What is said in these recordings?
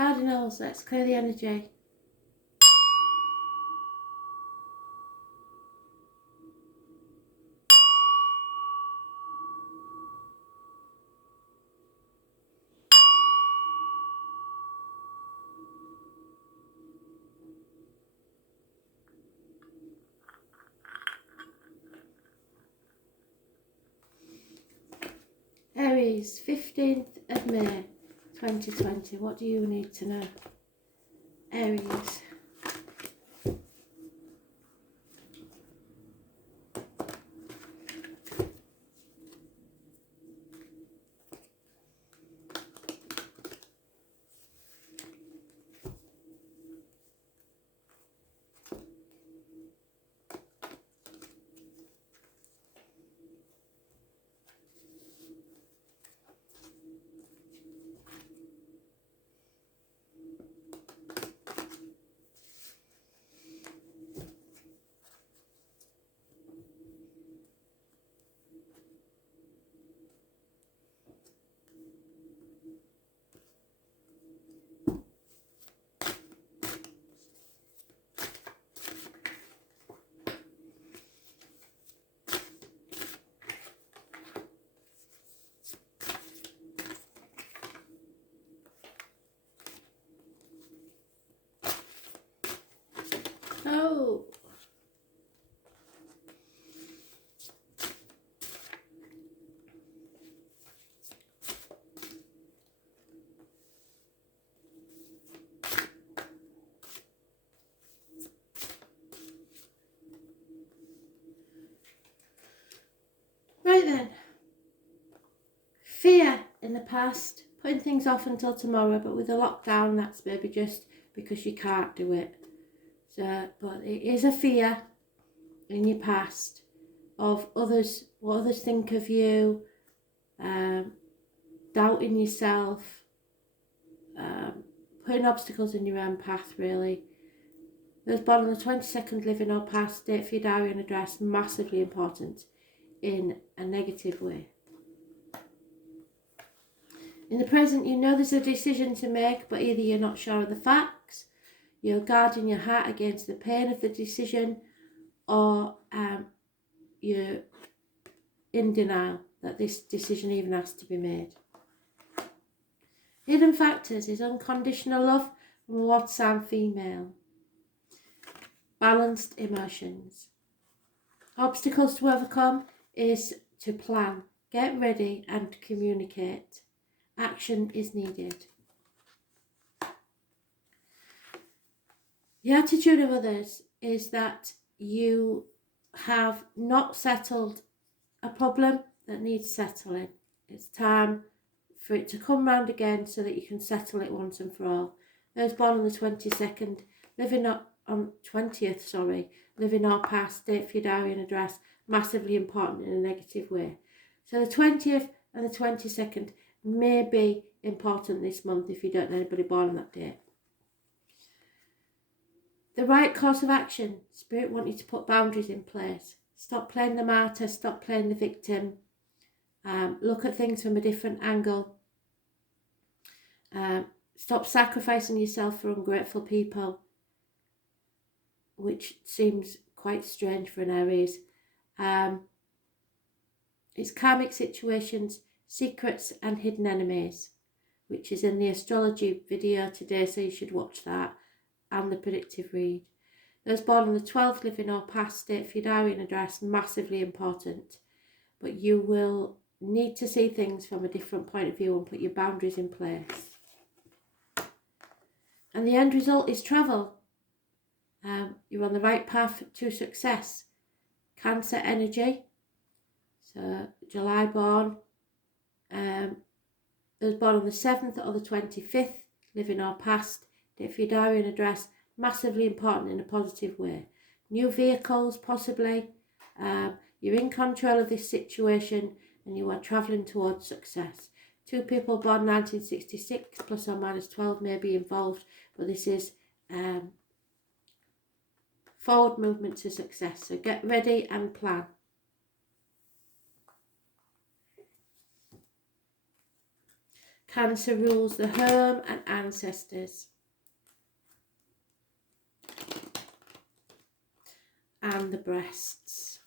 Cardinals, let's clear the energy. Aries, 15th of May 2020. What do you need to know? Aries. Oh. Right then. Fear in the past, putting things off until tomorrow, but with the lockdown, that's maybe just because you can't do it. So, but it is a fear in your past of others, what others think of you, doubting yourself, putting obstacles in your own path, really. Those born on the 22nd, living or past, date for your diary and address, massively important in a negative way. In the present, you know there's a decision to make, but either you're not sure of the facts, you're guarding your heart against the pain of the decision, or you're in denial that this decision even has to be made. Hidden factors is unconditional love from a water sign female. Balanced emotions. Obstacles to overcome is to plan, get ready and communicate. Action is needed. The attitude of others is that you have not settled a problem that needs settling. It's time for it to come round again so that you can settle it once and for all. Those born on the 22nd, living on 20th, living or past, date for your diary and address, massively important in a negative way. So the 20th and the 22nd may be important this month if you don't know anybody born on that date. The right course of action. Spirit want you to put boundaries in place. Stop playing the martyr, stop playing the victim. Look at things from a different angle. Stop sacrificing yourself for ungrateful people, which seems quite strange for an Aries. It's karmic situations, secrets and hidden enemies, which is in the astrology video today, so you should watch that, and the predictive read. Those born on the 12th, living or past, date for your diary and address, massively important, but you will need to see things from a different point of view and put your boundaries in place. And the end result is travel. You're on the right path to success. Cancer energy, so July born, those born on the 7th or the 25th, living or past, date for your diary and address, massively important in a positive way. New vehicles, possibly. You're in control of this situation and you are travelling towards success. Two people born 1966, plus or minus 12, may be involved, but this is forward movement to success. So get ready and plan. Cancer rules the home and ancestors. And the breasts.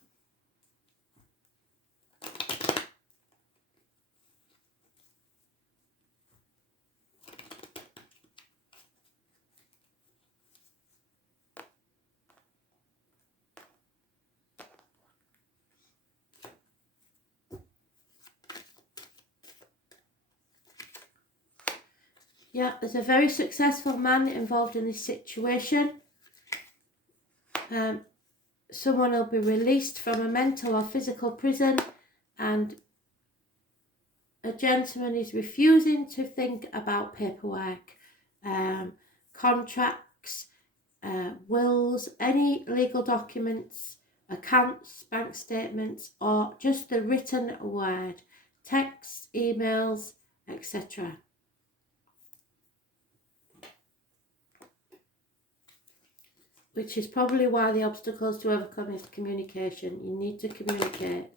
Yeah, there's a very successful man involved in this situation. Someone will be released from a mental or physical prison, and a gentleman is refusing to think about paperwork, contracts, wills, any legal documents, accounts, bank statements, or just the written word, texts, emails, etc. Which is probably why the obstacles to overcome is communication. You need to communicate.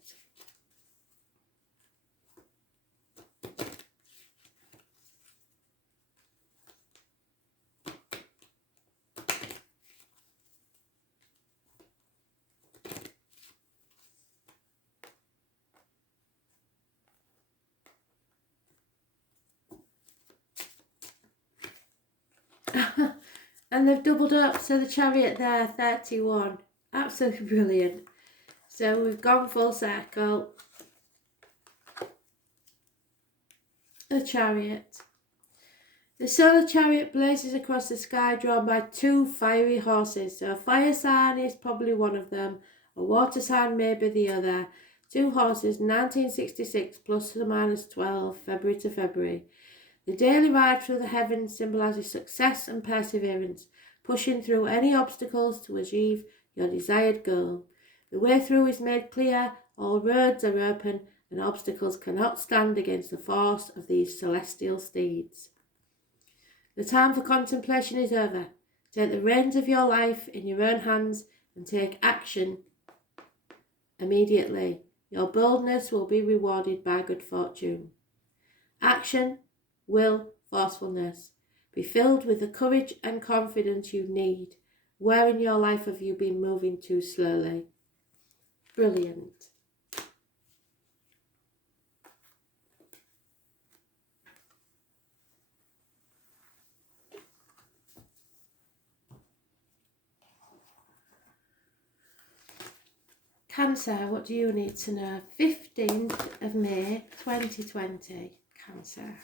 And they've doubled up, so the Chariot there, 31. Absolutely brilliant. So we've gone full circle. The Chariot. The solar chariot blazes across the sky, drawn by two fiery horses. So a fire sign is probably one of them, a water sign may be the other. Two horses, 1966 plus or minus 12, February to February. The daily ride through the heavens symbolises success and perseverance, pushing through any obstacles to achieve your desired goal. The way through is made clear, all roads are open, and obstacles cannot stand against the force of these celestial steeds. The time for contemplation is over. Take the reins of your life in your own hands and take action immediately. Your boldness will be rewarded by good fortune. Action, will, forcefulness. Be filled with the courage and confidence you need. Where in your life have you been moving too slowly? Brilliant. Cancer, what do you need to know? 15th of May 2020. Cancer.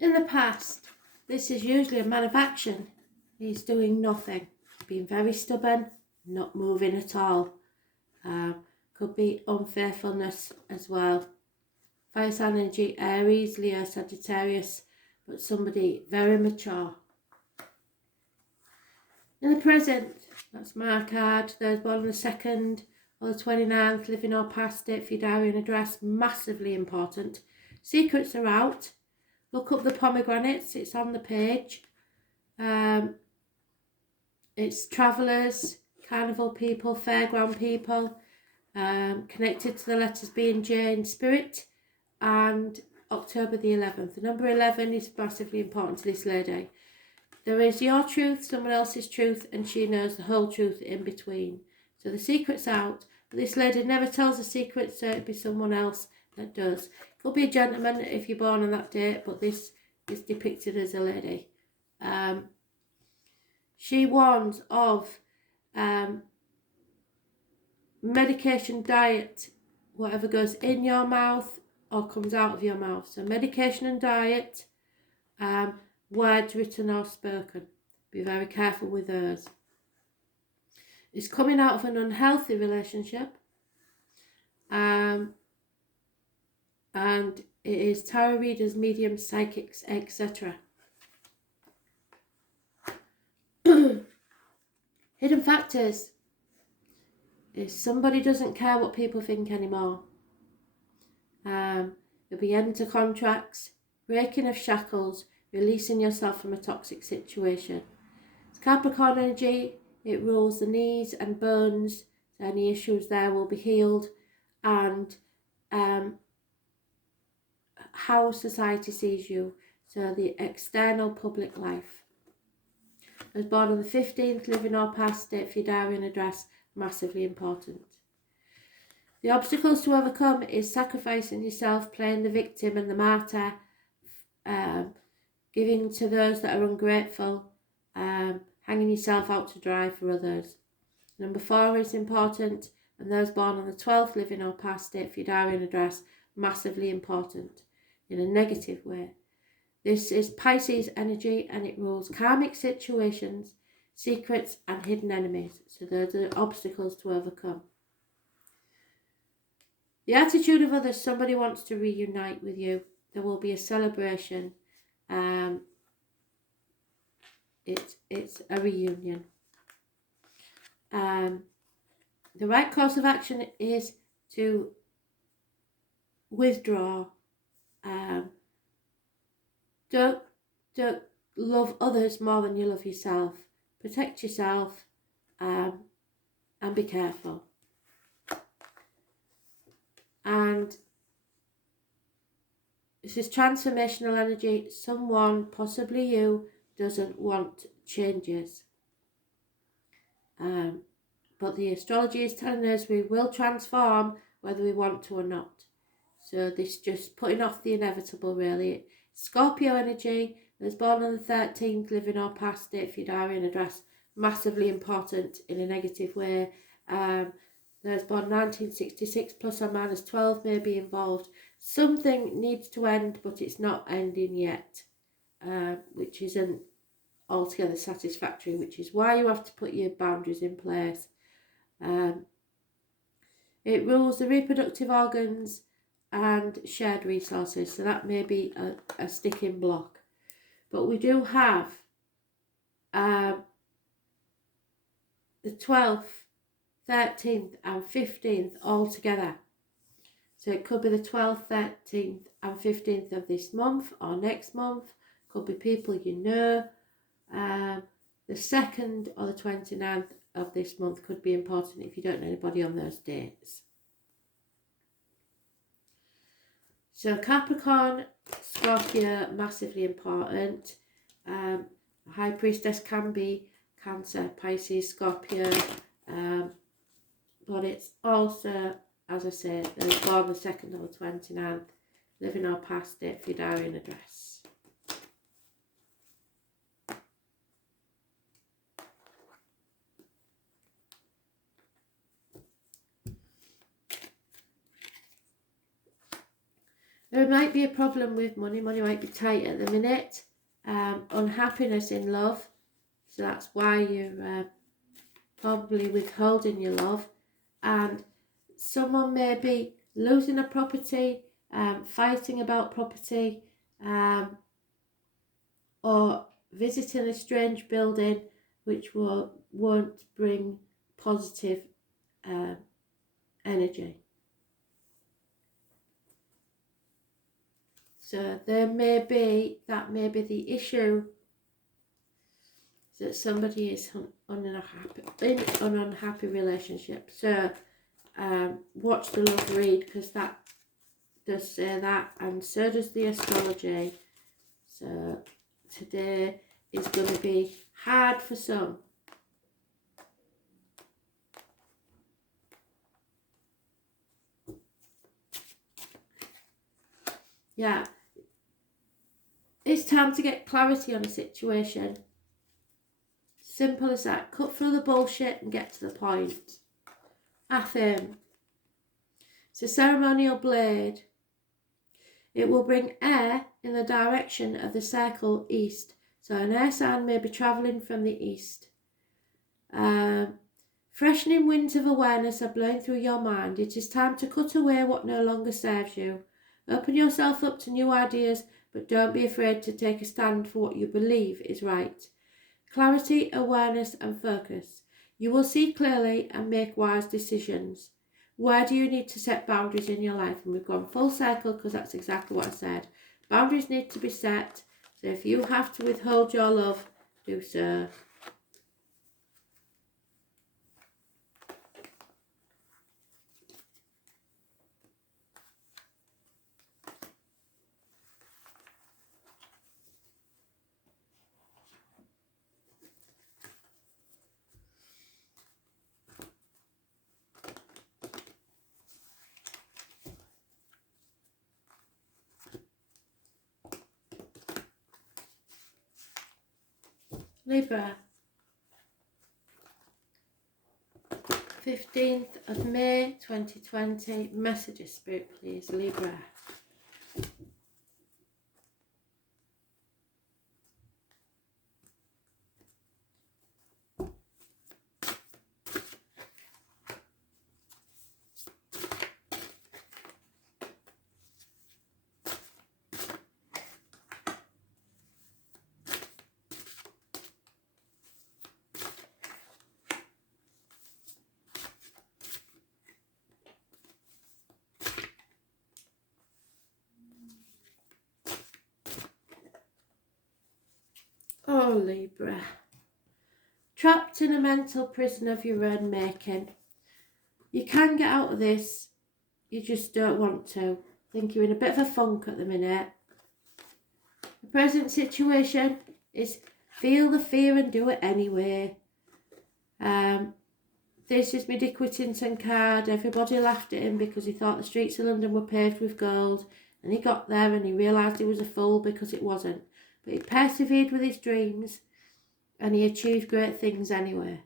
In the past, this is usually a man of action. He's doing nothing. He's being very stubborn, not moving at all. Could be unfaithfulness as well. Fire sign energy, Aries, Leo, Sagittarius, but somebody very mature. In the present, that's my card. Those born on the 2nd or the 29th, living or past it for your diary and address, massively important. Secrets are out. Look up the pomegranates, it's on the page. It's travellers, carnival people, fairground people, connected to the letters B and J in spirit, and October the 11th. The number 11 is massively important to this lady. There is your truth, someone else's truth, and she knows the whole truth in between. So the secret's out, but this lady never tells the secret, so it'd be someone else that does. Could be a gentleman if you're born on that date, but this is depicted as a lady. She warns of medication, diet, whatever goes in your mouth or comes out of your mouth. So medication and diet, words written or spoken. Be very careful with those. It's coming out of an unhealthy relationship. And it is tarot readers, mediums, psychics, etc. Hidden factors is somebody doesn't care what people think anymore. There'll be end to contracts, breaking of shackles, releasing yourself from a toxic situation. It's Capricorn energy. It rules the knees and bones. So any issues there will be healed. And how society sees you. So the external public life. I was born on the 15th, living or past, date for your diary and address, massively important. The obstacles to overcome is sacrificing yourself, playing the victim and the martyr, giving to those that are ungrateful, hanging yourself out to dry for others. Number 4 is important, and those born on the 12th, living or past, date for your diary and address, massively important in a negative way. This is Pisces energy, and it rules karmic situations, secrets and hidden enemies. So those are obstacles to overcome. The attitude of others, somebody wants to reunite with you. There will be a celebration. It's a reunion. The right course of action is to withdraw. Don't love others more than you love yourself. Protect yourself, and be careful. And this is transformational energy. Someone, possibly you, doesn't want changes. But the astrology is telling us we will transform whether we want to or not. So this just putting off the inevitable, really. Scorpio energy, those born on the 13th, living or past, date for your diary and address, massively important in a negative way. Those born 1966 plus or minus 12 may be involved. Something needs to end, but it's not ending yet, which isn't altogether satisfactory, which is why you have to put your boundaries in place. It rules the reproductive organs and shared resources, so that may be a sticking block. But we do have the 12th, 13th and 15th all together. So it could be the 12th, 13th and 15th of this month or next month. Could be people you know. The 2nd or the 29th of this month could be important if you don't know anybody on those dates. So Capricorn, Scorpio, massively important. High Priestess can be Cancer, Pisces, Scorpio. But it's also, as I say, those born the 2nd or the 29th, living or past, date for your diary and address. There might be a problem with money. Money might be tight at the minute. Unhappiness in love. So that's why you're probably withholding your love. And someone may be losing a property, fighting about property, or visiting a strange building which won't bring positive energy. So that may be the issue, that somebody is in an unhappy relationship. So watch the love read, because that does say that, and so does the astrology. So today is going to be hard for some. Yeah. It's time to get clarity on a situation. Simple as that. Cut through the bullshit and get to the point. Affirm. It's a ceremonial blade. It will bring air in the direction of the circle east. So an air sign may be travelling from the east. Freshening winds of awareness are blowing through your mind. It is time to cut away what no longer serves you. Open yourself up to new ideas, but don't be afraid to take a stand for what you believe is right. Clarity, awareness and focus. You will see clearly and make wise decisions. Where do you need to set boundaries in your life? And we've gone full circle because that's exactly what I said. Boundaries need to be set. So if you have to withhold your love, do so. Libra, 15th of May 2020, messages spirit please, Libra. Oh, Libra. Trapped in a mental prison of your own making. You can get out of this, you just don't want to. I think you're in a bit of a funk at the minute. The present situation is feel the fear and do it anyway. This is my Dick Whittington card. Everybody laughed at him because he thought the streets of London were paved with gold. And he got there and he realised he was a fool because it wasn't. But he persevered with his dreams and he achieved great things anyway.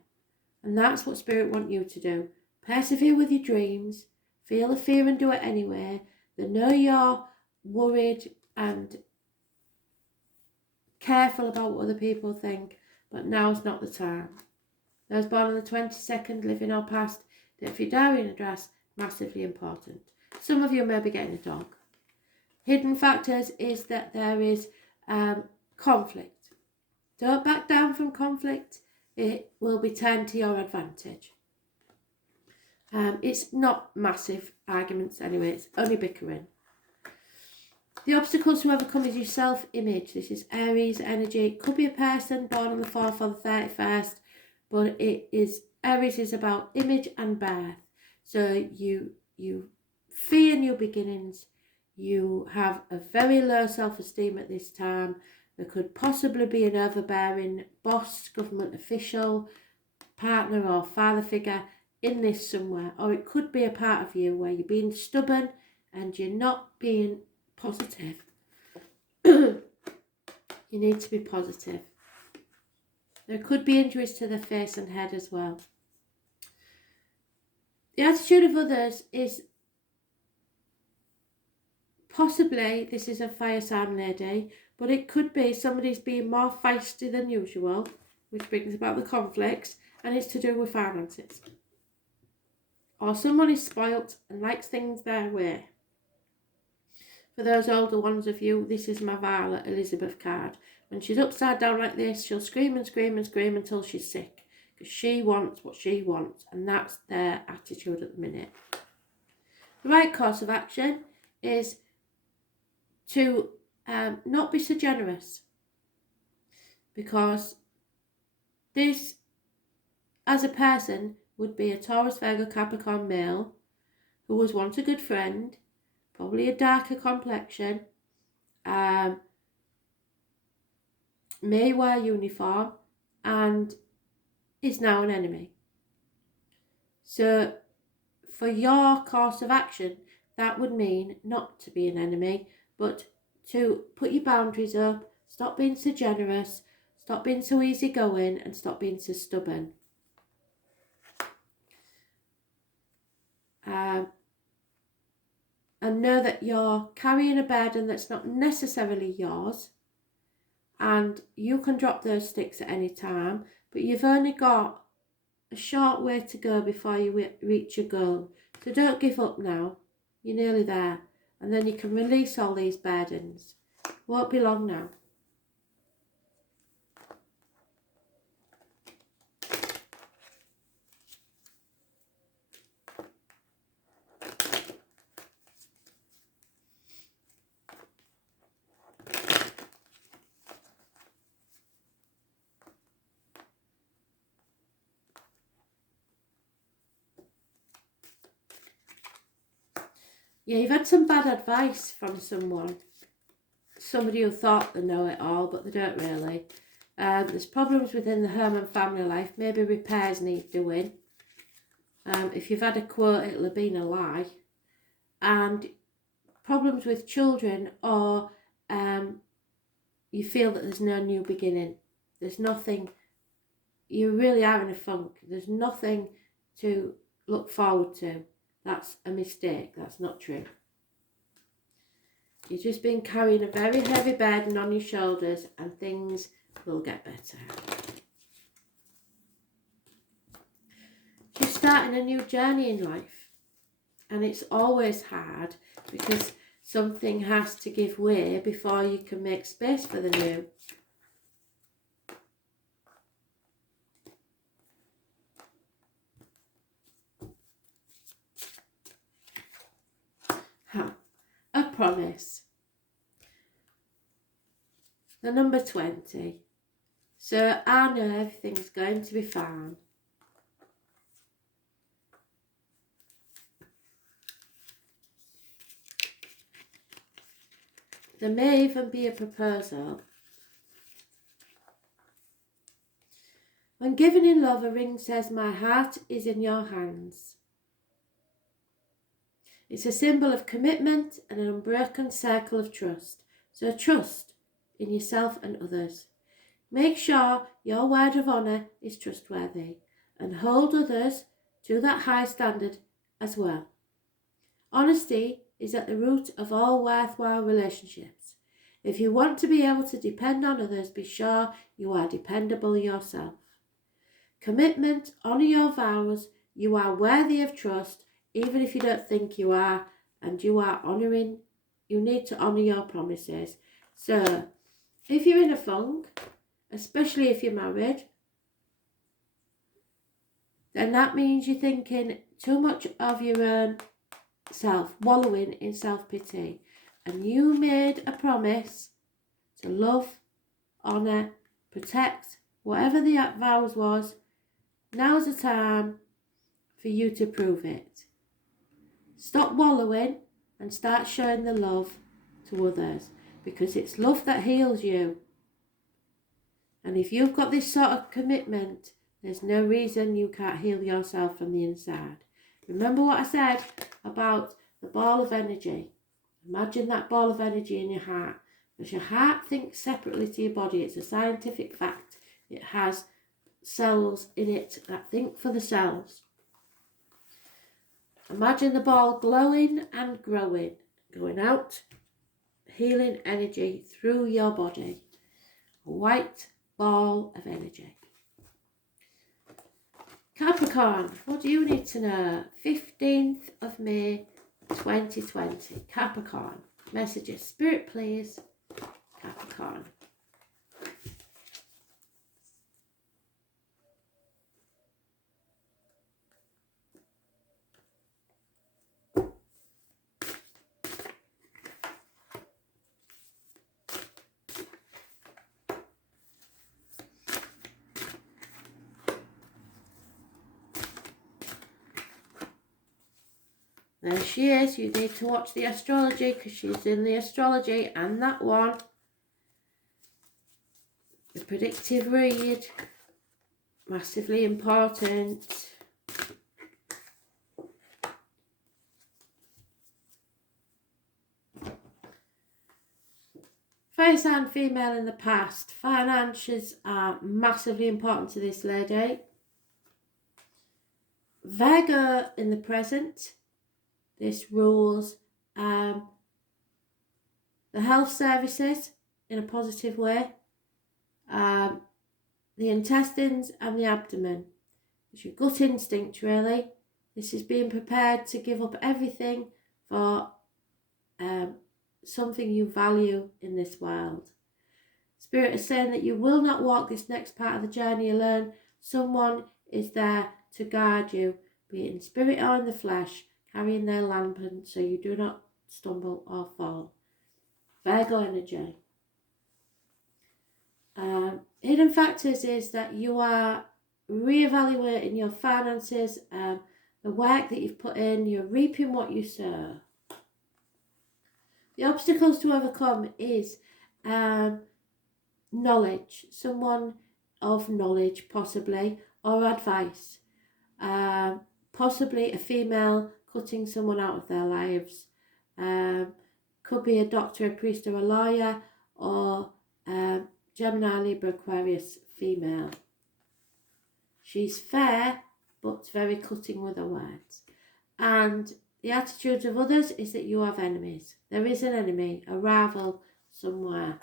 And that's what Spirit want you to do. Persevere with your dreams. Feel the fear and do it anyway. They know you're worried and careful about what other people think. But now's not the time. Those born on the 22nd, living or past, date for your diary and address, massively important. Some of you may be getting a dog. Hidden factors is that there is conflict. Don't back down from conflict. It will be turned to your advantage. It's not massive arguments anyway, it's only bickering. The obstacles to overcome is your self-image. This is Aries energy. It could be a person born on the 4th or the 31st, but it is, Aries is about image and birth. So you fear new beginnings. You have a very low self-esteem at this time. There could possibly be an overbearing boss, government official, partner or father figure in this somewhere. Or it could be a part of you where you're being stubborn and you're not being positive. You need to be positive. There could be injuries to the face and head as well. The attitude of others is possibly, this is a fire sign lady, but it could be somebody's being more feisty than usual, which brings about the conflicts, and it's to do with finances. Or someone is spoilt and likes things their way. For those older ones of you, this is my Violet Elizabeth card. When she's upside down like this, she'll scream and scream and scream until she's sick. Because she wants what she wants. And that's their attitude at the minute. The right course of action is to not be so generous. Because this, as a person, would be a Taurus, Virgo, Capricorn male who was once a good friend, probably a darker complexion, may wear uniform and is now an enemy. So for your course of action, that would mean not to be an enemy, but to put your boundaries up, stop being so generous, stop being so easygoing, and stop being so stubborn. And know that you're carrying a burden that's not necessarily yours, and you can drop those sticks at any time, but you've only got a short way to go before you reach your goal. So don't give up now. You're nearly there. And then you can release all these burdens. Won't be long now. Yeah, you've had some bad advice from someone. Somebody who thought they know it all, but they don't really. There's problems within the home and family life. Maybe repairs need doing. If you've had a quote, it'll have been a lie. And problems with children, or you feel that there's no new beginning. There's nothing. You really are in a funk. There's nothing to look forward to. That's a mistake. That's not true. You've just been carrying a very heavy burden on your shoulders, and things will get better. You're starting a new journey in life, and it's always hard because something has to give way before you can make space for the new. A promise. The number 20. So I know everything's going to be fine. There may even be a proposal. When given in love, a ring says, "My heart is in your hands." It's a symbol of commitment and an unbroken circle of trust. So trust in yourself and others. Make sure your word of honour is trustworthy, and hold others to that high standard as well. Honesty is at the root of all worthwhile relationships. If you want to be able to depend on others, be sure you are dependable yourself. Commitment, honour your vows. You are worthy of trust, even if you don't think you are, and you need to honour your promises. So, if you're in a funk, especially if you're married, then that means you're thinking too much of your own self, wallowing in self-pity. And you made a promise to love, honour, protect, whatever the vows was. Now's the time for you to prove it. Stop wallowing and start showing the love to others, because it's love that heals you. And if you've got this sort of commitment, there's no reason you can't heal yourself from the inside. Remember what I said about the ball of energy. Imagine that ball of energy in your heart. Because your heart thinks separately to your body. It's a scientific fact. It has cells in it that think for the cells. Imagine the ball glowing and growing, going out, healing energy through your body. A white ball of energy. Capricorn, what do you need to know? 15th of May 2020. Capricorn. Messages. Spirit, please. Capricorn. There she is. You need to watch the astrology because she's in the astrology, and that one. The predictive read. Massively important. fire sign female in the past. Finances are massively important to this lady. Virgo in the present. This rules the health services in a positive way. The intestines and the abdomen. It's your gut instinct, really. This is being prepared to give up everything for something you value in this world. Spirit is saying that you will not walk this next part of the journey alone. Someone is there to guide you, be it in spirit or in the flesh, carrying their lantern so you do not stumble or fall. Virgo energy. Hidden factors is that you are reevaluating your finances, the work that you've put in, you're reaping what you sow. The obstacles to overcome is knowledge, someone of knowledge possibly, or advice. Possibly a female cutting someone out of their lives. Could be a doctor, a priest, or a lawyer, or Gemini, Libra, Aquarius female. She's fair, but very cutting with her words. And the attitudes of others is that you have enemies. There is an enemy, a rival somewhere.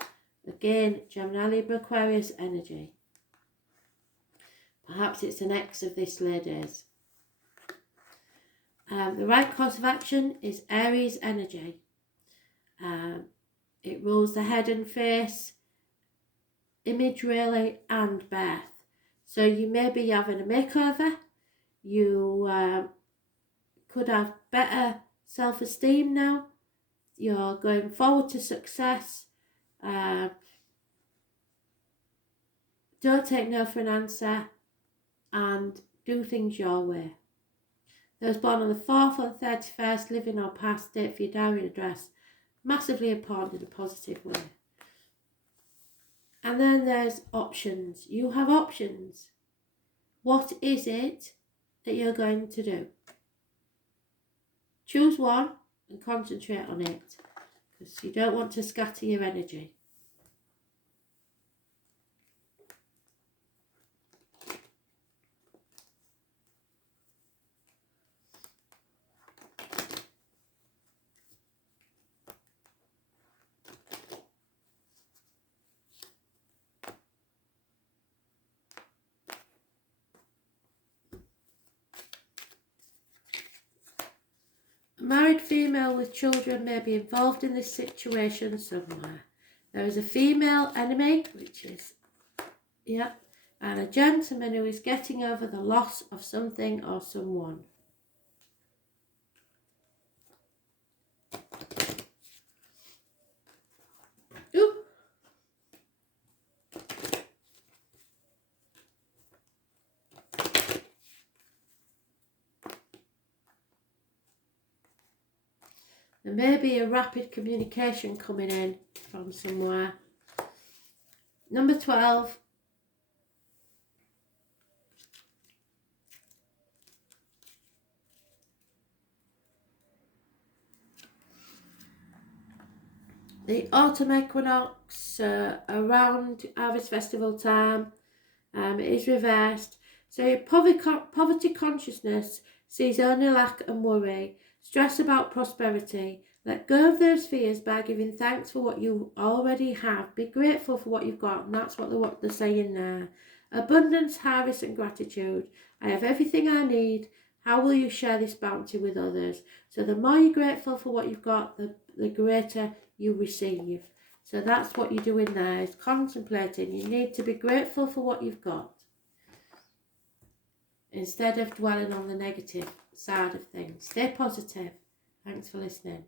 Again, Gemini, Libra, Aquarius energy. Perhaps it's an ex of this lady's. The right course of action is Aries energy. It rules the head and face, image really, and birth. So you may be having a makeover. You could have better self-esteem now. You're going forward to success. Don't take no for an answer and do things your way. Those born on the 4th or the 31st, living or past, date for your diary address. Massively important in a positive way. And then there's options. You have options. What is it that you're going to do? Choose one and concentrate on it, because you don't want to scatter your energy. A married female with children may be involved in this situation somewhere. There is a female enemy, which is, and a gentleman who is getting over the loss of something or someone. Ooh. There may be a rapid communication coming in from somewhere. Number 12. The autumn equinox around Harvest Festival time, it is reversed. So your poverty consciousness sees only lack and worry. Stress about prosperity. Let go of those fears by giving thanks for what you already have. Be grateful for what you've got, and that's what they're saying there. Abundance, harvest, and gratitude. I have everything I need. How will you share this bounty with others? So the more you're grateful for what you've got, the greater you receive. So that's what you're doing there, is contemplating. You need to be grateful for what you've got, instead of dwelling on the negative side of things. Stay positive. Thanks for listening.